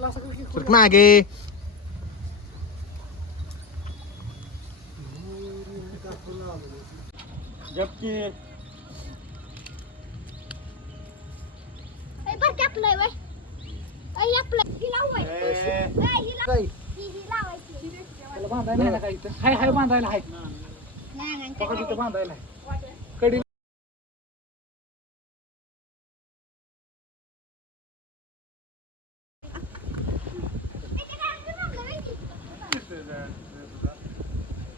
सरकनागे जबकि Ê, bắt cắp lời vậy Ê, áp lời, đi lau vậy Ê, đi lau vậy त्याला बांधायला आहे का इथं हाय हाय बांधायला आहे पकडा तिथं बांधायला आहे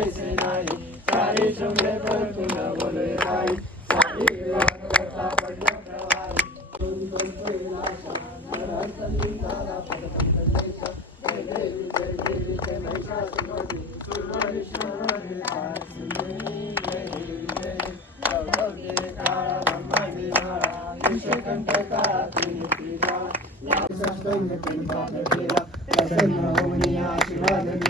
कैसे नाही सारी शुभ्रे पण तुला बोले नाही सारी विवाहता पडला प्रवाही दोन दोन कैलासा नरहंत लिंगाला पडतं कल्लेशा जय जय विजय देवी जय महिषासुरवी सुरवणी श्रवणी आसुरी जय विजय लवलवते काळा ब्रह्माजी माळा विषकंटका तुनी प्रिया संस्तंग कंपात केला प्रसन्न होऊन या शिवाजनी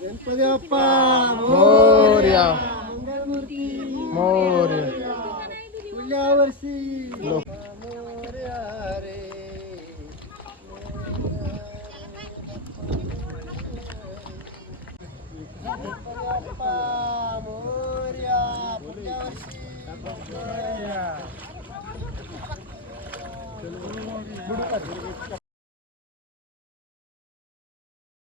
गणपती बाप्पा मोर्या. मंगलमूर्ती. मोर्या. पुढल्या वर्षी. मोर्या रे. बाप्पा मोर्या. पुढल्या वर्षी. मोर्या.